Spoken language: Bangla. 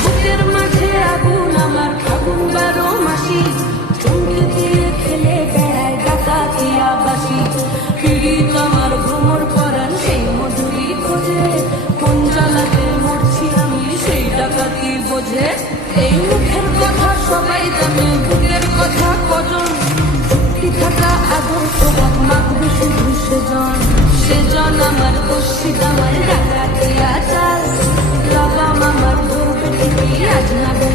বুকের মাঝে আগুন আমার ফাগুন 12 মাসি চমকে দিয়ে খেলে বেড়ায় ডাকাতিয়া বাসি পীড়িত আমার ভ্রমর পরাণ সেই মধুরী খোঁজে কোন জ্বালাতে মরছি আমি সেই ডাকাতি বোঝে এই মুখের কথা সবাই জানে বুকের কথা কজন চুক্তি থাকা আদর্শ মাখবে শুধু সেজন আমার দোষী আমার ডাকাতিয়া চাল বাবা মামার ধরবে ঠিকই আজ না